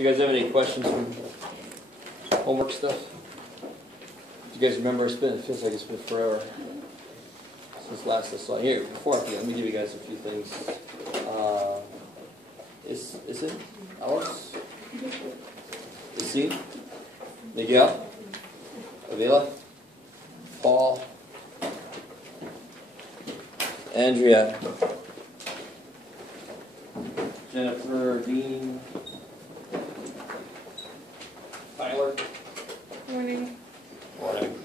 So you guys have any questions from homework stuff? Do you guys remember? It feels like it's been forever since last I saw you. Here, before I forget, let me give you guys a few things. Is it Alice? Is Miguel? Avila? Paul? Andrea? Jennifer? Dean? Tyler? Morning. Morning.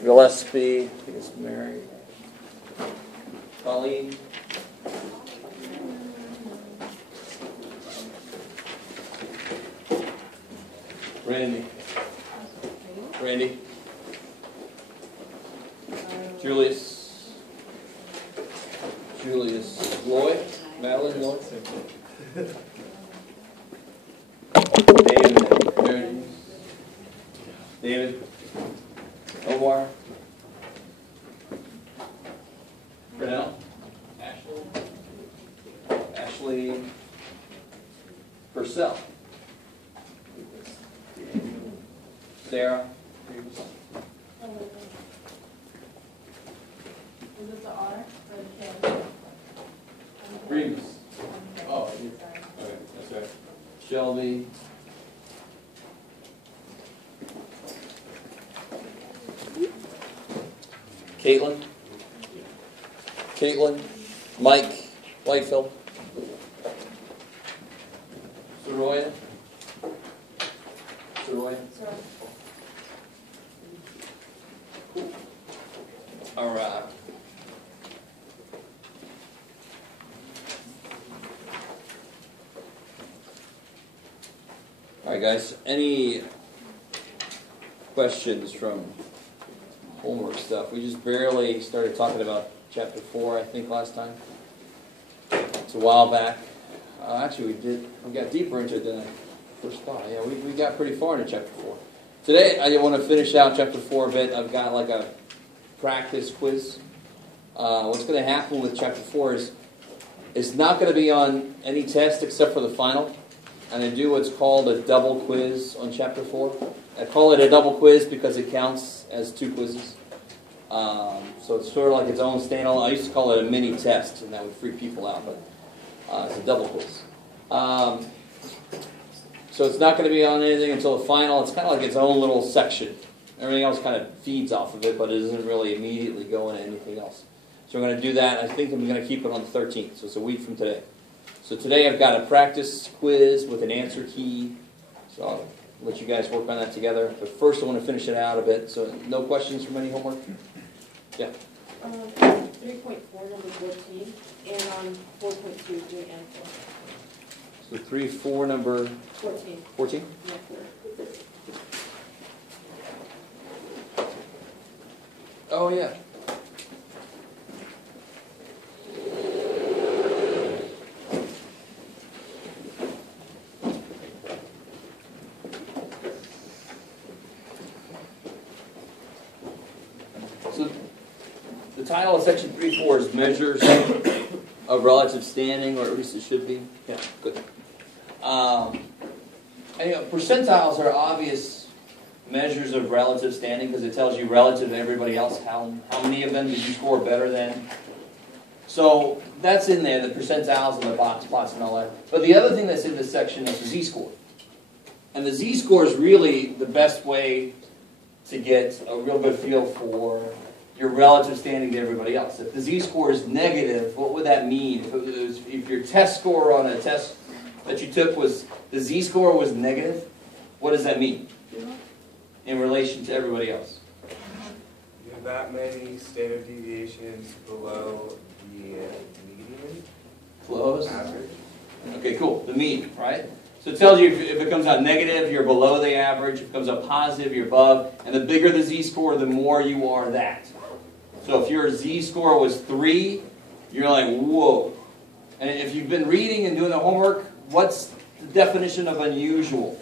Gillespie? I think it's Mary. Colleen? Randy? Julius? Lloyd? Madeline? Lloyd? David? Omar? Pernell? Ashley? Purcell? Sarah? Is it the R or the K? Reeves. Oh, okay, that's right. Shelby. Caitlin. Mike. Whitefield. Soroya. All right. All right, guys. Any questions from homework stuff? We just barely started talking about chapter 4, I think, last time. It's a while back. Actually, we got deeper into it than I first thought. Yeah, we got pretty far into chapter 4. Today, I want to finish out chapter 4 a bit. I've got like a practice quiz. What's going to happen with chapter 4 is it's not going to be on any test except for the final. And I do what's called a double quiz on chapter 4. I call it a double quiz because it counts as 2 quizzes. So it's sort of like its own standalone. I used to call it a mini test, and that would freak people out, but it's a double quiz. So it's not going to be on anything until the final. It's kind of like its own little section. Everything else kind of feeds off of it, but it doesn't really immediately go into anything else. So we're going to do that. I think I'm going to keep it on the 13th, so it's a week from today. So today I've got a practice quiz with an answer key. So I'll let you guys work on that together. But first I want to finish it out a bit. So no questions from any homework? Yeah. 3.4, number 14, and on 4.2, doing answer. So 3.4, number 14. 14? Yeah. Oh, yeah. So the title of section 3.4 is Measures of Relative Standing, or at least it should be. Yeah, good. Percentiles are obvious measures of relative standing because it tells you relative to everybody else how many of them did you score better than. So that's in there, the percentiles and the box plots and all that. But the other thing that's in this section is the z-score. And the z-score is really the best way to get a real good feel for your relative standing to everybody else. If the z-score is negative, what would that mean? If your test score on a test that you took was, the z-score was negative, what does that mean in relation to everybody else? You have that many standard deviations below the median. Close. Average. Okay, cool. The mean, right? So it tells you if it comes out negative, you're below the average. If it comes out positive, you're above. And the bigger the z-score, the more you are that. So if your z-score was 3, you're like, whoa. And if you've been reading and doing the homework, what's the definition of unusual?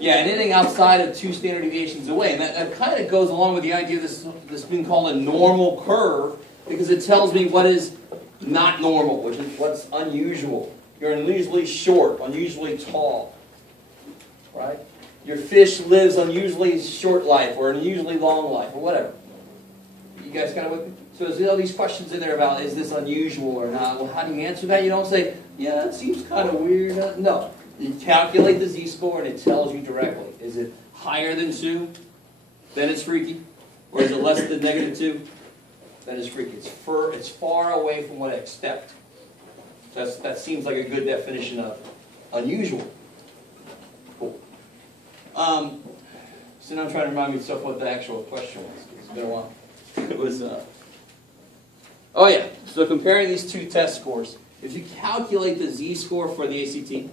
Yeah, anything outside of 2 standard deviations away. And that kind of goes along with the idea of this being called a normal curve, because it tells me what is not normal, which is what's unusual. You're unusually short, unusually tall, right? Your fish lives unusually short life or unusually long life or whatever. You guys kind of with me? So there's all these questions in there about, is this unusual or not? Well, how do you answer that? You don't say, yeah, that seems kind of weird. No. You calculate the z-score and it tells you directly. Is it higher than 2? Then it's freaky. Or is it less than -2? Then it's freaky. It's far away from what I expect. That seems like a good definition of unusual. Cool. So now I'm trying to remind myself what the actual question was. It's been a while. It was, oh yeah, so comparing these two test scores, if you calculate the z-score for the ACT,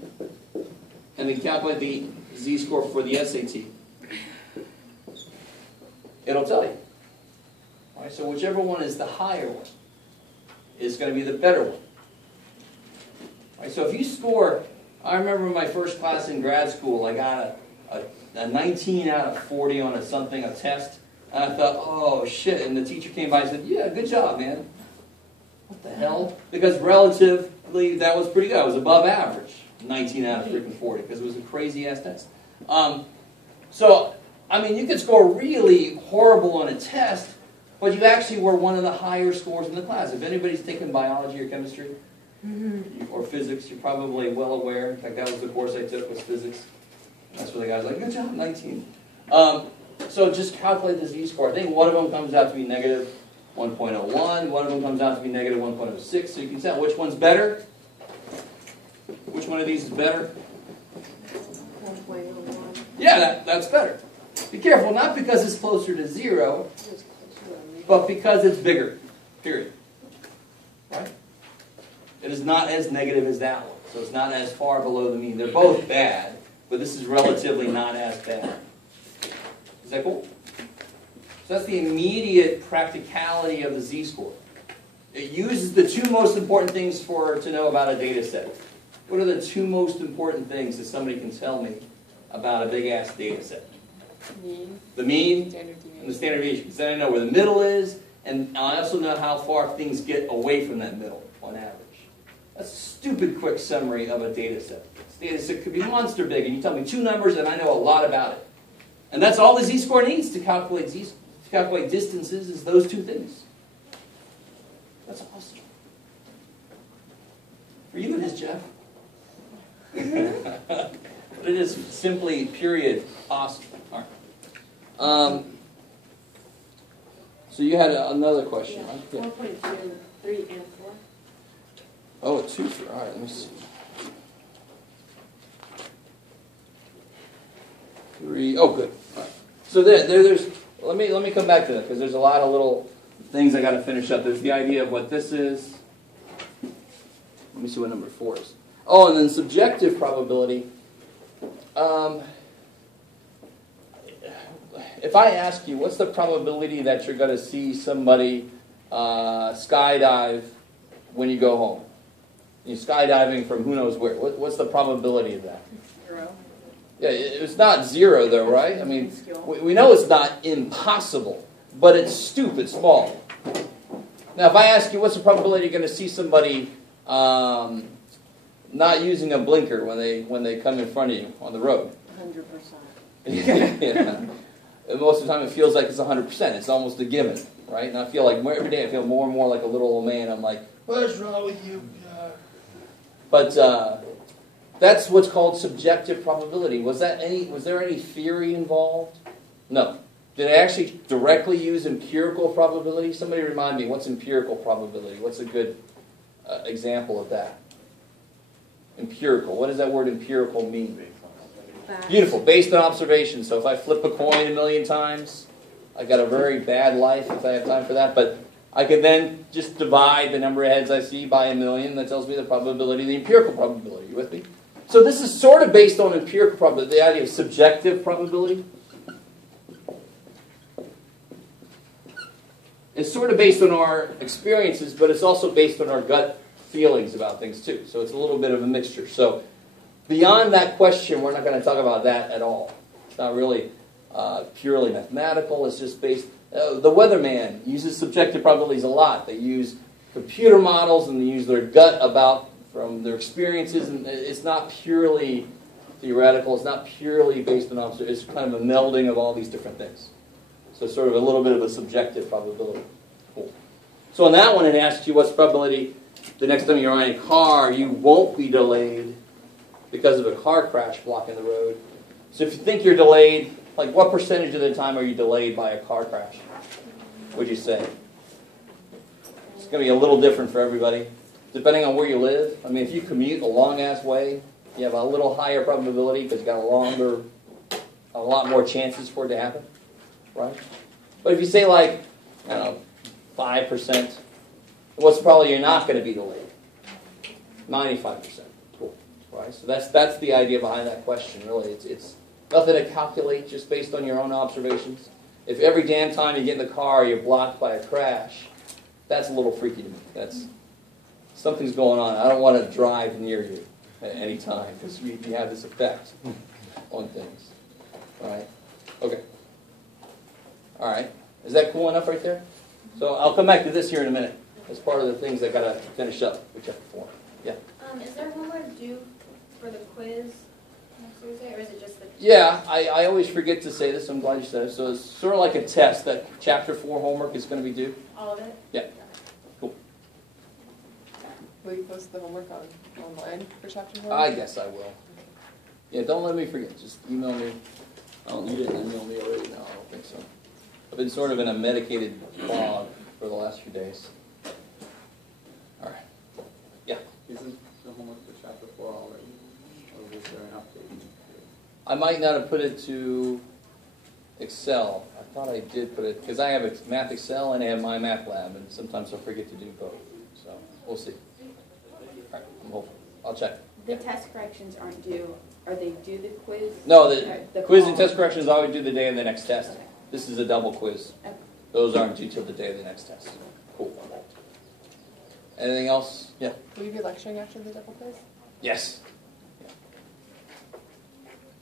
and then calculate the z-score for the SAT, it'll tell you. All right, so whichever one is the higher one is going to be the better one. All right, so if you score, I remember in my first class in grad school, I got a 19 out of 40 on a test, and I thought, oh shit, and the teacher came by and said, yeah, good job, man. What the hell? Because relatively, that was pretty good. I was above average, 19 out of freaking 40, because it was a crazy-ass test. So, I mean, you could score really horrible on a test, but you actually were one of the higher scores in the class. If anybody's taken biology or chemistry, or physics, you're probably well aware. In fact, that was the course I took, was physics. That's where the guy's like, good job, 19. So just calculate the z-score. I think one of them comes out to be -1.01. One of them comes out to be -1.06. So you can tell which one's better. Which one of these is better? 1.01. Yeah, that's better. Be careful, not because it's closer to 0, but because it's bigger. Period. Right? It is not as negative as that one. So it's not as far below the mean. They're both bad, but this is relatively not as bad. Is that cool? So that's the immediate practicality of the z-score. It uses the two most important things to know about a data set. What are the two most important things that somebody can tell me about a big-ass data set? Mean. The mean Standard and the standard deviation. Because then I know where the middle is, and I also know how far things get away from that middle on average. That's a stupid quick summary of a data set. This data set could be monster big, and you tell me two numbers, and I know a lot about it. And that's all the z-score needs to calculate distances, is those two things. That's awesome. For you it is, Jeff. But it is simply, period, awesome. All right. So you had another question, right? Yeah. 4.2, 3, and 4. Oh, 2 for, all right, let me see. 3, oh good. All right. So there's, let me come back to that, because there's a lot of little things I got to finish up. There's the idea of what this is. Let me see what number 4 is. Oh, and then subjective probability. If I ask you, what's the probability that you're going to see somebody skydive when you go home? You're skydiving from who knows where. What's the probability of that? 0. Yeah, it's not 0 though, right? I mean, we know it's not impossible, but it's stupid small. Now, if I ask you, what's the probability you're going to see somebody not using a blinker when they come in front of you on the road? 100%. Yeah. Most of the time it feels like it's 100%. It's almost a given, right? And I feel like every day I feel more and more like a little old man. I'm like, what's wrong with you? But that's what's called subjective probability. Was there any theory involved? No. Did I actually directly use empirical probability? Somebody remind me, what's empirical probability? What's a good example of that? Empirical. What does that word empirical mean? Beautiful. Based on observation. So if I flip a coin 1,000,000 times, I got a very bad life if I have time for that. But I can then just divide the number of heads I see by 1,000,000. That tells me the probability, the empirical probability. You with me? So this is sort of based on empirical probability, the idea of subjective probability. It's sort of based on our experiences, but it's also based on our gut feelings about things too. So it's a little bit of a mixture. So beyond that question, we're not going to talk about that at all. It's not really purely mathematical. It's just based... the weatherman uses subjective probabilities a lot. They use computer models and they use their gut about from their experiences, and it's not purely theoretical, it's not purely based on observation, it's kind of a melding of all these different things. So sort of a little bit of a subjective probability. Cool. So on that one, it asks you what's the probability the next time you're on a car you won't be delayed because of a car crash blocking the road. So if you think you're delayed, like what percentage of the time are you delayed by a car crash, would you say? It's going to be a little different for everybody, depending on where you live. I mean, if you commute a long-ass way, you have a little higher probability because you got a lot more chances for it to happen, right? But if you say like, I don't know, 5%, what's probably you're not going to be delayed? 95%. Cool. Right? So that's the idea behind that question, really. It's nothing to calculate, just based on your own observations. If every damn time you get in the car you're blocked by a crash, that's a little freaky to me. Something's going on. I don't want to drive near you at any time because you have this effect on things. All right? Okay. All right. Is that cool enough right there? So I'll come back to this here in a minute. As part of the things I got to finish up with chapter 4. Yeah? Is there homework due for the quiz next Thursday, or is it just the... Yeah, I always forget to say this. I'm glad you said it. So it's sort of like a test that chapter 4 homework is going to be due. All of it? Yeah. Cool. Will you post the homework online for chapter 4? I guess I will. Yeah, don't let me forget. Just email me. Oh, you didn't email me already? No, I don't think so. I've been sort of in a medicated fog for the last few days. All right. Yeah? Isn't the homework for chapter 4 already? Or was there an update? I might not have put it to Excel. I thought I did put it, because I have a Math Excel and I have my Math Lab, and sometimes I'll forget to do both. So, we'll see. All right, I'm hopeful. I'll check. The test corrections aren't due. Are they due the quiz? No, the quiz and call? test corrections always do the day of the next test. Okay. This is a double quiz. Okay. Those aren't due till the day of the next test. Cool. Anything else? Yeah. Will you be lecturing after the double quiz? Yes. Yeah.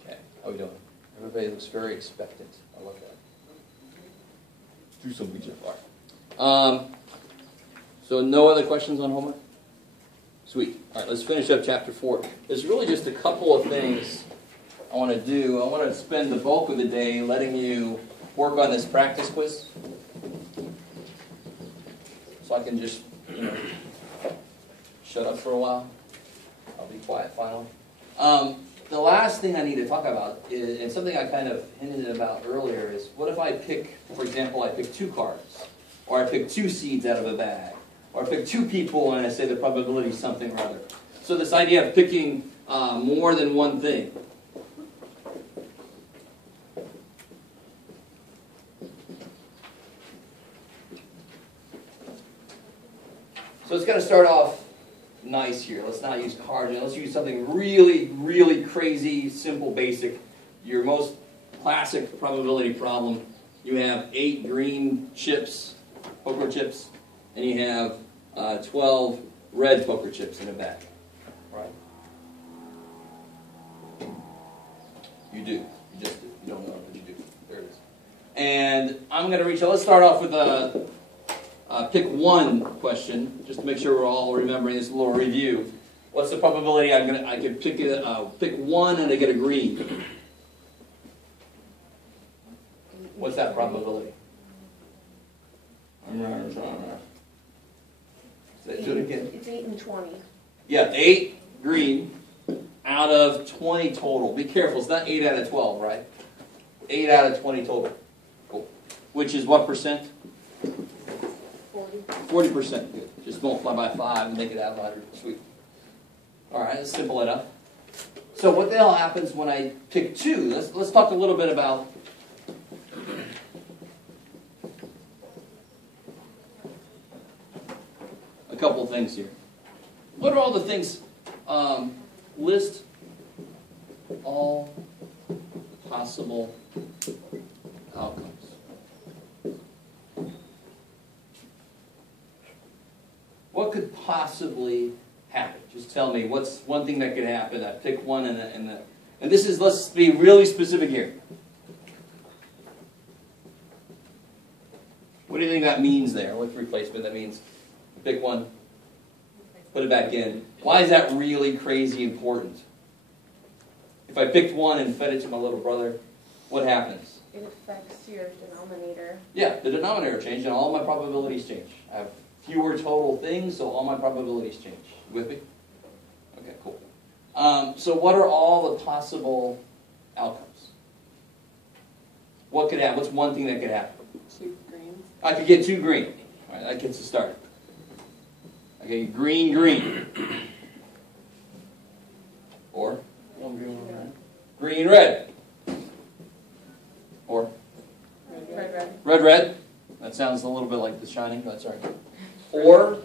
Okay. How are we doing? Everybody looks very expectant. I love that. Do something different. So no other questions on homework? Sweet. All right, let's finish up chapter 4. There's really just a couple of things I want to do. I want to spend the bulk of the day letting you work on this practice quiz. So I can just, shut up for a while. I'll be quiet finally. The last thing I need to talk about, is, and something I kind of hinted about earlier, is what if I pick, for example, I pick 2 cards, or I pick 2 seeds out of a bag, or I pick 2 people and I say the probability is something or other. So this idea of picking more than one thing. So it's going to start off nice here. Let's not use cards. Let's use something really, really crazy, simple, basic. Your most classic probability problem. You have 8 green chips, poker chips, and you have 12 red poker chips in a bag. Right? You do. You just do. You don't know, but you do. There it is. And I'm going to reach out. Let's start off with a pick one question, just to make sure we're all remembering this little review. What's the probability I could pick one and I get a green? What's that probability? Say it again. It's 8 and 20. Yeah, 8 green out of 20 total. Be careful, it's not 8 out of 12, right? 8 out of 20 total. Cool. Which is what percent? 40%. Good. Just multiply by 5 and make it out of 100. Sweet. All right, that's simple enough. So what the hell happens when I pick 2? Let's talk a little bit about a couple of things here. What are all the things? List all possible outcomes. What could possibly happen? Just tell me what's one thing that could happen. I pick one, and this is, let's be really specific here. What do you think that means there? What's replacement? That means pick one. put it back in. Why is that really crazy important? If I picked one and fed it to my little brother, what happens? It affects your denominator. Yeah, the denominator changed and all my probabilities change. I have fewer total things, so all my probabilities change. You with me? Okay, cool. So what are all the possible outcomes? What could happen? What's one thing that could happen? 2 greens. I could get 2 green. All right, that gets us started. Okay, green, green. Or green, red. Or Red, red. red, red. That sounds a little bit like The Shining. That's all right. Or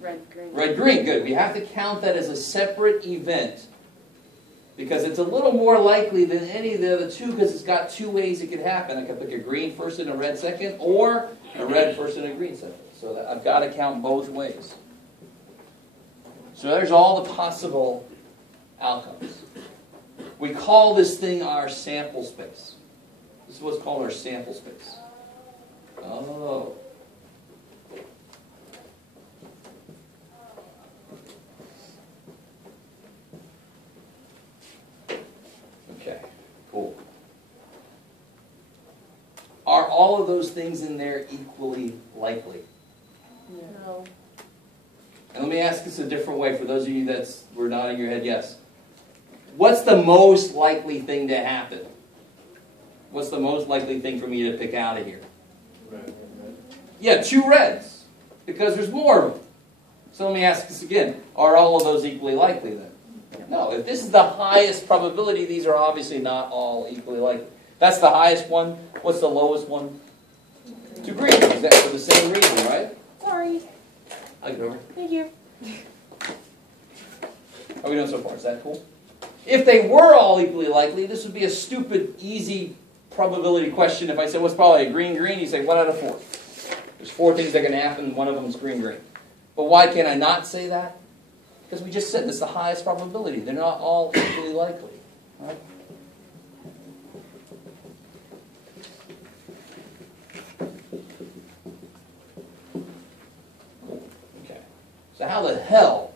Red, green. red, green. Good. We have to count that as a separate event because it's a little more likely than any of the other two because it's got 2 ways it could happen. I could pick a green first and a red second, or a red first and a green second. So that I've got to count both ways. So there's all the possible outcomes. We call this thing our sample space. This is what's called our sample space. Oh. Okay, cool. Are all of those things in there equally likely? No. And let me ask this a different way for those of you that were nodding your head yes. What's the most likely thing to happen? What's the most likely thing for me to pick out of here? Red. Yeah, 2 reds. Because there's more of them. So let me ask this again. Are all of those equally likely then? No. If this is the highest probability, these are obviously not all equally likely. That's the highest one. What's the lowest one? 2 greens. Exactly for the same reason, right? Sorry. I'll get over. Thank you. How are we doing so far? Is that cool? If they were all equally likely, this would be a stupid, easy probability question. If I said, what's probably a green, green? You say, 1 out of 4. There's 4 things that can happen. One of them is green, green. But why can I not say that? Because we just said this is the highest probability. They're not all equally likely. Right? Okay. So how the hell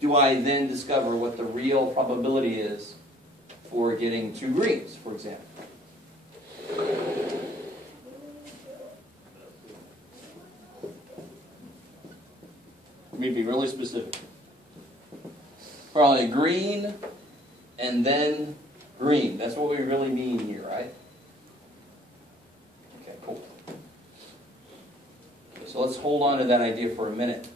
do I then discover what the real probability is for getting 2 greens, for example? Let me be really specific. Probably green and then green. That's what we really mean here, right? Okay, cool. So let's hold on to that idea for a minute.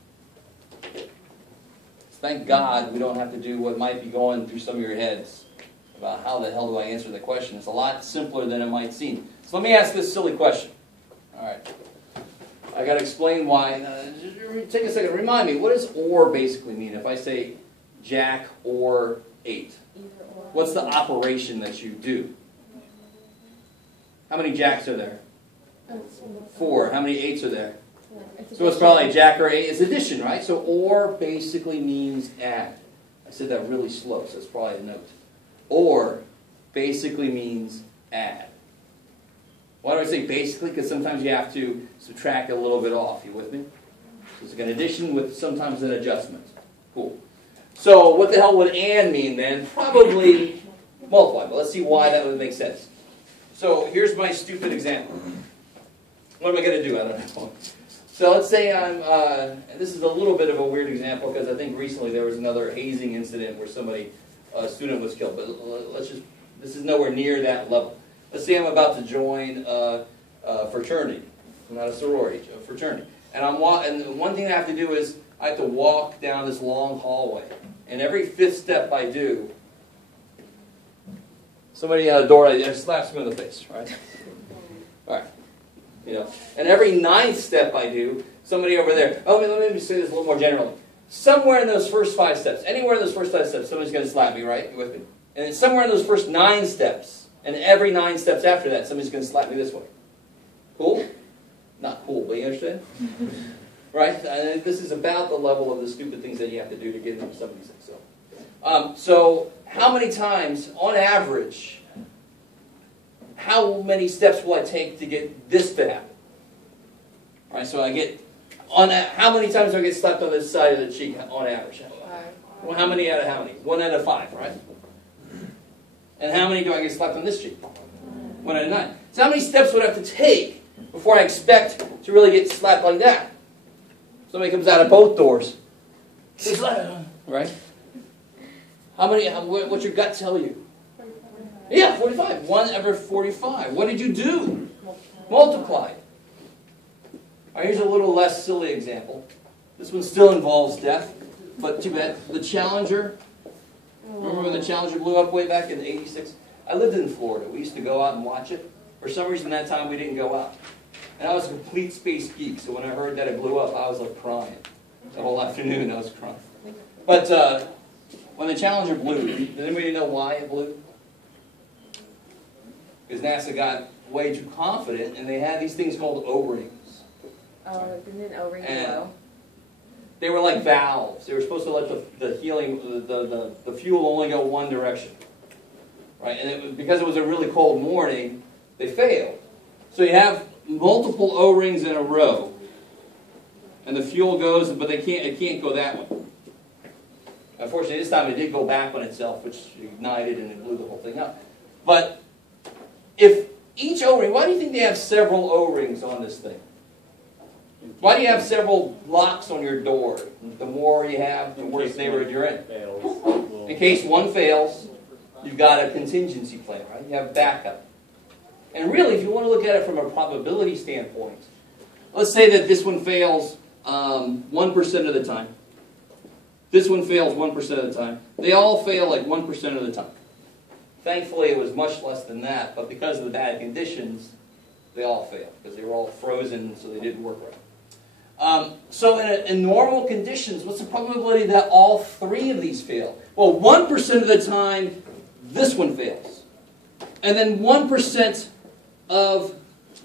Thank God we don't have to do what might be going through some of your heads about how the hell do I answer the question. It's a lot simpler than it might seem. So let me ask this silly question. All right. I got to explain why. Take a second. Remind me, what does or basically mean? If I say Jack or 8, what's the operation that you do? How many Jacks are there? 4. How many 8s are there? So it's probably Jack or 8. It's addition, right? So or basically means add. I said that really slow, so it's probably a note. Or basically means add. Why do I say basically? Because sometimes you have to subtract a little bit off. You with me? So it's like an addition with sometimes an adjustment. Cool. So what the hell would and mean then? Probably multiply, but let's see why that would make sense. So here's my stupid example. What am I going to do? I don't know. So let's say I'm, and this is a little bit of a weird example because I think recently there was another hazing incident where a student was killed, but this is nowhere near that level. Let's say I'm about to join a fraternity, not a sorority, a fraternity. And and one thing I have to do is I have to walk down this long hallway. And every 5th step I do, somebody at a door slaps me in the face, right? All right. You know, and every 9th step I do, somebody over there. Oh, let me say this a little more generally. Somewhere in those first 5 steps, anywhere in those first 5 steps, somebody's going to slap me, right? You with me? And then somewhere in those first 9 steps, and every 9 steps after that, somebody's going to slap me this way. Cool? Not cool, but you understand? Right? And this is about the level of the stupid things that you have to do to get into some of these things. So how many times, on average, how many steps will I take to get this to happen? All right, so I get how many times do I get slapped on this side of the cheek on average? Well, how many out of how many? 1 out of 5, right? And how many do I get slapped on this cheek? 1 out of 9. So how many steps would I have to take before I expect to really get slapped like that? Somebody comes out of both doors. Right? How many? What's your gut tell you? Yeah, 45. 1 over 45. What did you do? Multiply. All right, here's a little less silly example. This one still involves death, but too bad. The Challenger. Remember when the Challenger blew up way back in '86? I lived in Florida. We used to go out and watch it. For some reason that time we didn't go out. And I was a complete space geek, so when I heard that it blew up, I was like crying. The whole afternoon I was crying. But when the Challenger blew, did anybody know why it blew? Because NASA got way too confident, and they had these things called O-rings. Oh, didn't an O-ring And blow? they were like valves. They were supposed to let the fuel only go one direction. Right? And it was, because it was a really cold morning, they failed. So you have multiple O-rings in a row, and the fuel goes, but it can't go that way. Unfortunately, this time it did go back on itself, which ignited and it blew the whole thing up. But if each O-ring, why do you think they have several O-rings on this thing? Why do you have several locks on your door? The more you have, the worse neighborhood you're in. In case one fails, you've got a contingency plan, right? You have backup. And really, if you want to look at it from a probability standpoint, let's say that this one fails 1% of the time. This one fails 1% of the time. They all fail like 1% of the time. Thankfully, it was much less than that, but because of the bad conditions, they all failed, because they were all frozen, so they didn't work right. So in normal conditions, what's the probability that all 3 of these fail? Well, 1% of the time, this one fails. And then 1% of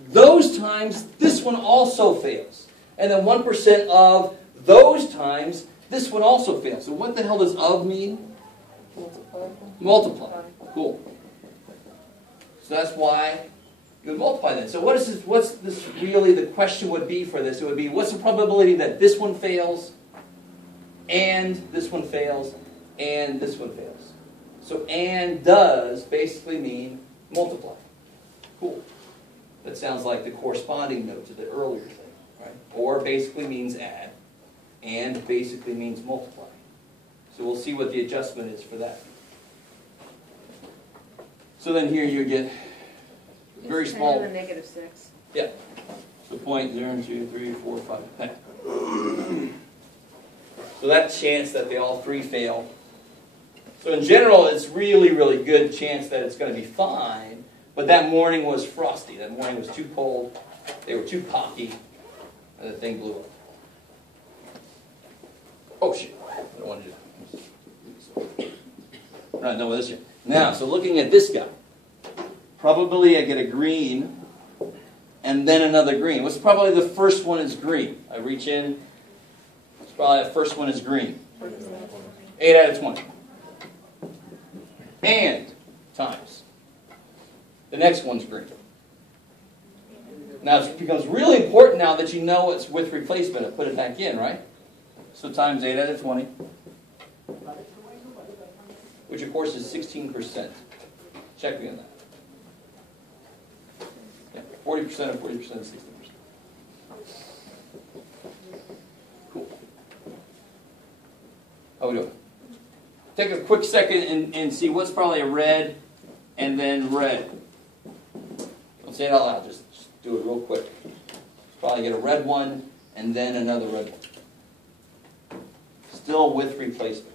those times, this one also fails. And then 1% of those times, this one also fails. So what the hell does of mean? Multiply. Cool. So that's why you would multiply that. So what's this really, the question would be for this? It would be, what's the probability that this one fails, and this one fails, and this one fails? So and does basically mean multiply. Cool. That sounds like the corresponding note to the earlier thing, right? Or basically means add, and basically means multiply. So we'll see what the adjustment is for that. So then here you get very small. It's -6. Yeah. So 0.0, 2, 3, 4, 5, 10. So that chance that they all 3 fail. So in general, it's really, really good chance that it's going to be fine. But that morning was frosty. That morning was too cold. They were too cocky. And the thing blew up. Oh, shit. I don't want to do that. We're not done with this yet. Now, so looking at this guy. Probability I get a green, and then another green. What's probably the first one is green? I reach in. It's probably the first one is green. 8 out of 20. And times. The next one's green. Now it becomes really important now that you know it's with replacement and put it back in, right? So times 8 out of 20. Which of course is 16%. Check me on that. 40% of 40% is 60%. Cool. How we doing? Take a quick second and see what's probably a red and then red. Don't say it out loud, just do it real quick. Probably get a red one and then another red one. Still with replacement.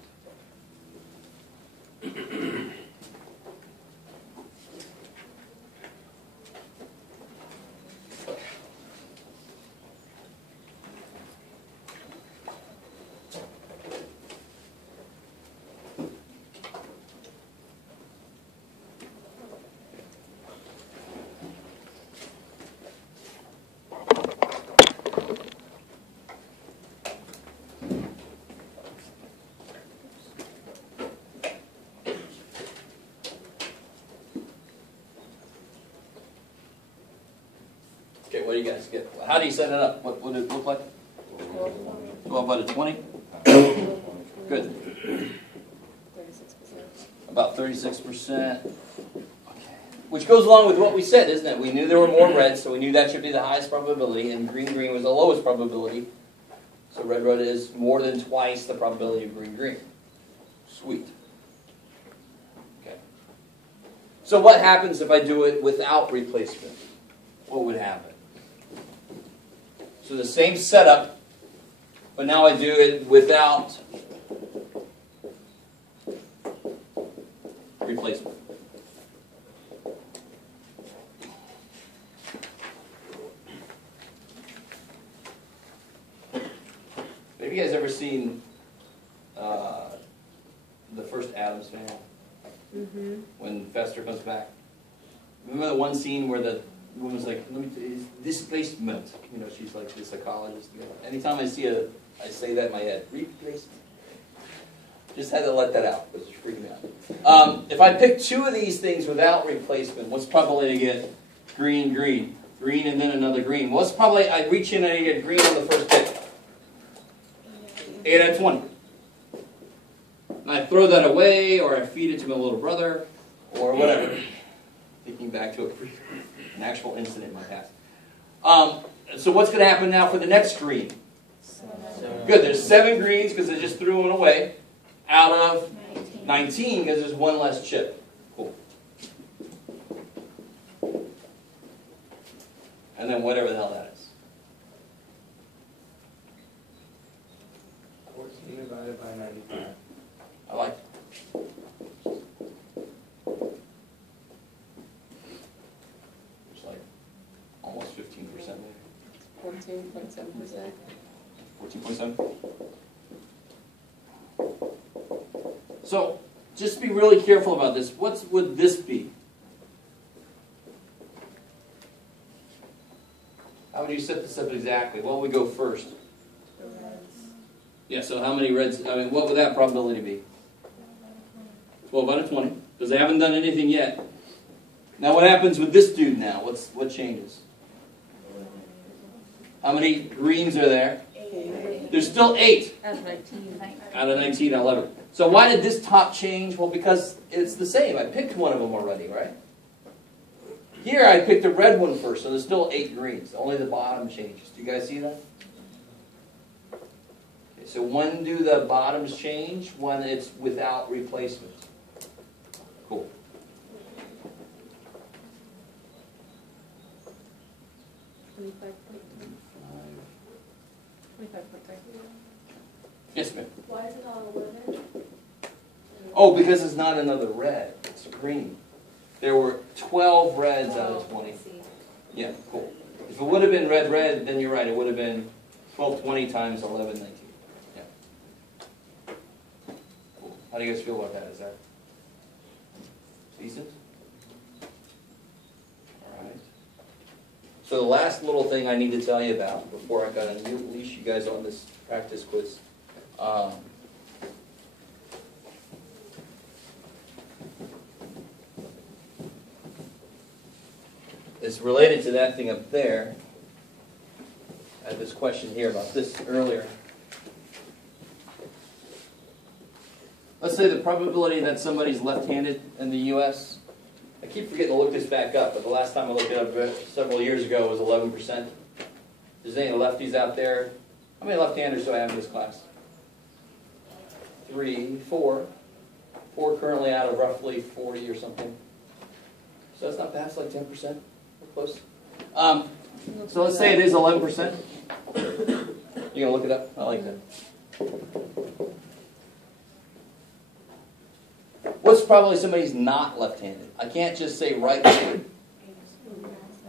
Okay, what do you guys get? How do you set it up? What would it look like? 12 out of 20? Good. 36%. About 36%. Which goes along with what we said, isn't it? We knew there were more reds, so we knew that should be the highest probability, and green was the lowest probability. So red is more than twice the probability of green. Sweet. Okay. So what happens if I do it without replacement? What would happen? So the same setup, but now I do it without replacement. Have you guys ever seen the first Addams Family? Mm-hmm. When Fester comes back? Remember the one scene where the woman's like, "Let me displacement." You know, she's like the psychologist. Anytime I say that in my head, replacement. Just had to let that out. It was freaking out. If I pick two of these things without replacement, what's probably to get green, and then another green? What's probably I reach in and I get green on the first pick? 8 out of 20. And I throw that away, or I feed it to my little brother, or whatever. Thinking back to an actual incident in my past. So what's going to happen now for the next green? Good, there's 7 greens because I just threw one away out of 19 because there's one less chip. Cool. And then whatever the hell that is. 14 divided by 95. I like it. It's like almost 15% there. 14.7%. 14.7. So, just be really careful about this. What would this be? How would you set this up exactly? What would go first? The reds. Yeah, so how many reds? I mean, what would that probability be? 12 out of 20, because they haven't done anything yet. Now, what happens with this dude now? What changes? How many greens are there? 8. There's still 8 Out of 19. out of 19 out of 11. So why did this top change? Well, because it's the same. I picked one of them already, right? Here I picked a red one first, so there's still 8 greens. Only the bottom changes. Do you guys see that? Okay, so when do the bottoms change? When it's without replacement. Cool. 25.3. Yes, ma'am. Why is it on 11? Oh, because it's not another red. It's green. There were 12 reds out of 20. Yeah, cool. If it would have been red, then you're right. It would have been 12, 20 times 11, 19. Yeah. Cool. How do you guys feel about that? Is that decent? All right. So the last little thing I need to tell you about before I got to unleash you guys on this practice quiz. It's related to that thing up there. I had this question here about this earlier. Let's say the probability that somebody's left-handed in the U.S. I keep forgetting to look this back up, but the last time I looked it up several years ago was 11%. There's any lefties out there? How many left-handers do I have in this class? 3, 4. 4 currently out of roughly 40 or something. So that's not bad. It's like 10%. We're close. So let's say it is 11%. You gonna look it up? I like that. What's probably somebody's not left-handed? I can't just say right-handed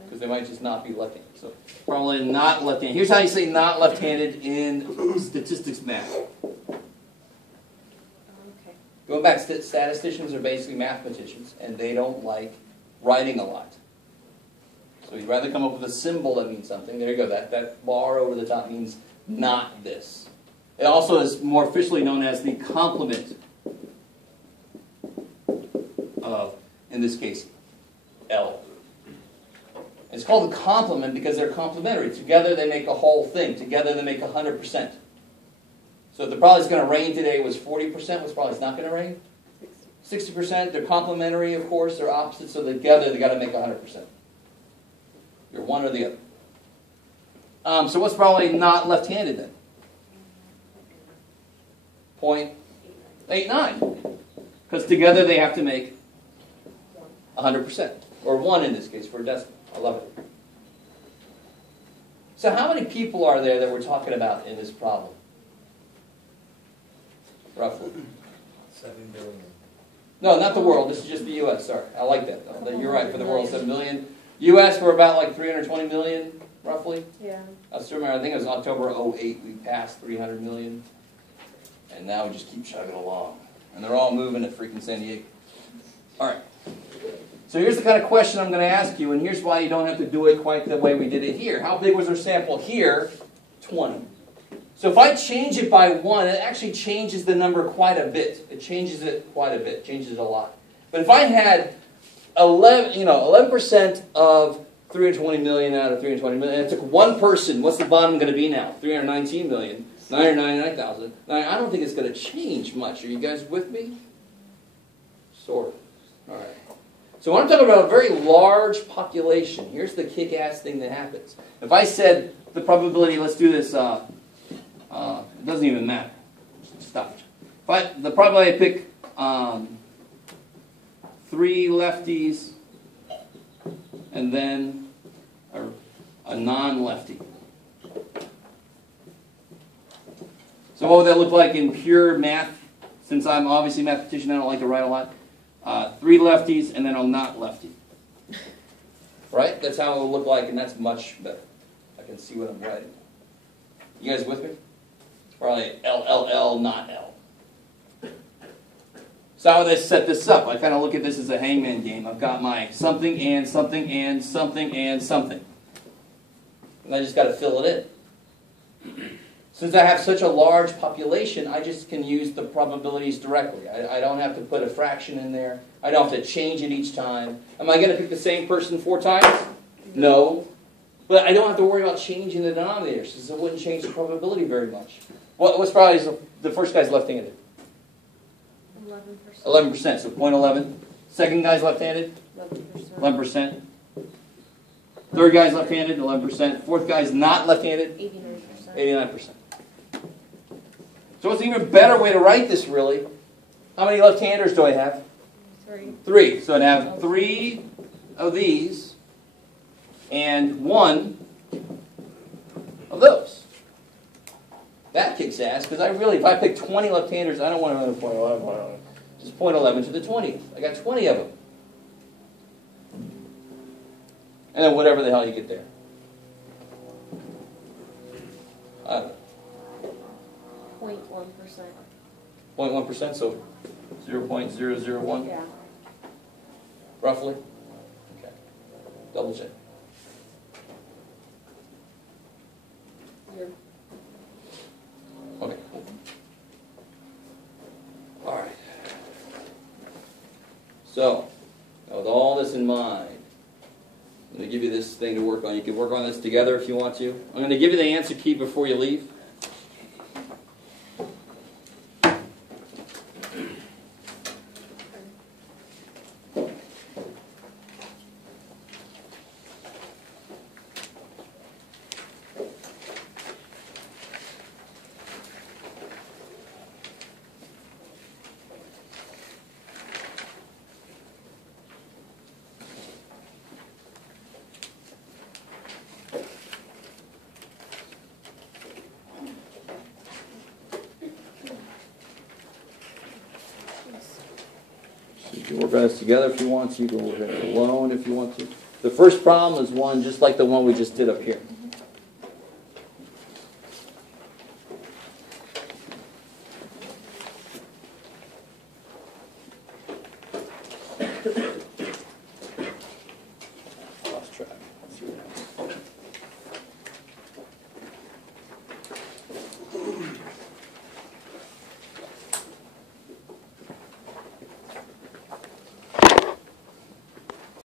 because they might just not be left-handed. So probably not left-handed. Here's how you say not left-handed in statistics math. Okay. Going back, statisticians are basically mathematicians, and they don't like writing a lot. So you'd rather come up with a symbol that means something. There you go. That bar over the top means not this. It also is more officially known as the complement of, in this case, L. It's called a complement because they're complementary. Together they make a whole thing. Together they make 100%. So the probably it's going to rain today was 40%. What's probably it's not going to rain? 60%. They're complementary, of course. They're opposites. So together they got to make 100%. You're one or the other. So what's probably not left-handed then? 0.89. Because together they have to make 100%. Or 1 in this case for a decimal. I love it. So how many people are there that we're talking about in this problem? Roughly. 7 billion. No, not the world. This is just the U.S. Sorry. I like that, though. You're right. For the world, 7 million. U.S., we're about like 320 million, roughly. Yeah. I still remember, I think it was October 08, we passed 300 million. And now we just keep chugging along. And they're all moving to freaking San Diego. All right. So here's the kind of question I'm going to ask you, and here's why you don't have to do it quite the way we did it here. How big was our sample here? 20. So if I change it by 1, it actually changes the number quite a bit. It changes it quite a bit, changes it a lot. But if I had 11% of 320 million out of 320 million, and it took one person, what's the bottom going to be now? 319 million, 999,000. Now, I don't think it's going to change much. Are you guys with me? Sort of. All right. So when I'm talking about a very large population, here's the kick-ass thing that happens. If I said the probability, let's do this, it doesn't even matter. Stop. The probability I pick 3 lefties and then a non-lefty. So what would that look like in pure math? Since I'm obviously a mathematician, I don't like to write a lot. 3 lefties and then a not lefty. Right? That's how it will look like, and that's much better. I can see what I'm writing. You guys with me? It's probably LLL, not L. So how would I set this up? I kind of look at this as a hangman game. I've got my something and something and something and something. And I just got to fill it in. Since I have such a large population, I just can use the probabilities directly. I don't have to put a fraction in there. I don't have to change it each time. Am I going to pick the same person 4 times? No. But I don't have to worry about changing the denominator, since it wouldn't change the probability very much. What's probably the first guy's left-handed? 11%. 11%, so 0.11. Second guy's left-handed? 11%. Third guy's left-handed, 11%. Fourth guy's not left-handed? 89%. 89%. So what's an even better way to write this, really? How many left-handers do I have? 3. 3. So I'd have 3 of these and 1 of those. That kicks ass, because if I pick 20 left-handers, I don't want another 0.11. Just 0.11 to the 20th. I got 20 of them. And then whatever the hell you get there. I don't know. 0.1%. 0.1%, so 0.001, Yeah. roughly? Okay. Double check. Okay. All right. So, now with all this in mind, I'm going to give you this thing to work on. You can work on this together if you want to. I'm going to give you the answer key before you leave. You can work on this together if you want to. You can work on it alone if you want to. The first problem is one just like the one we just did up here.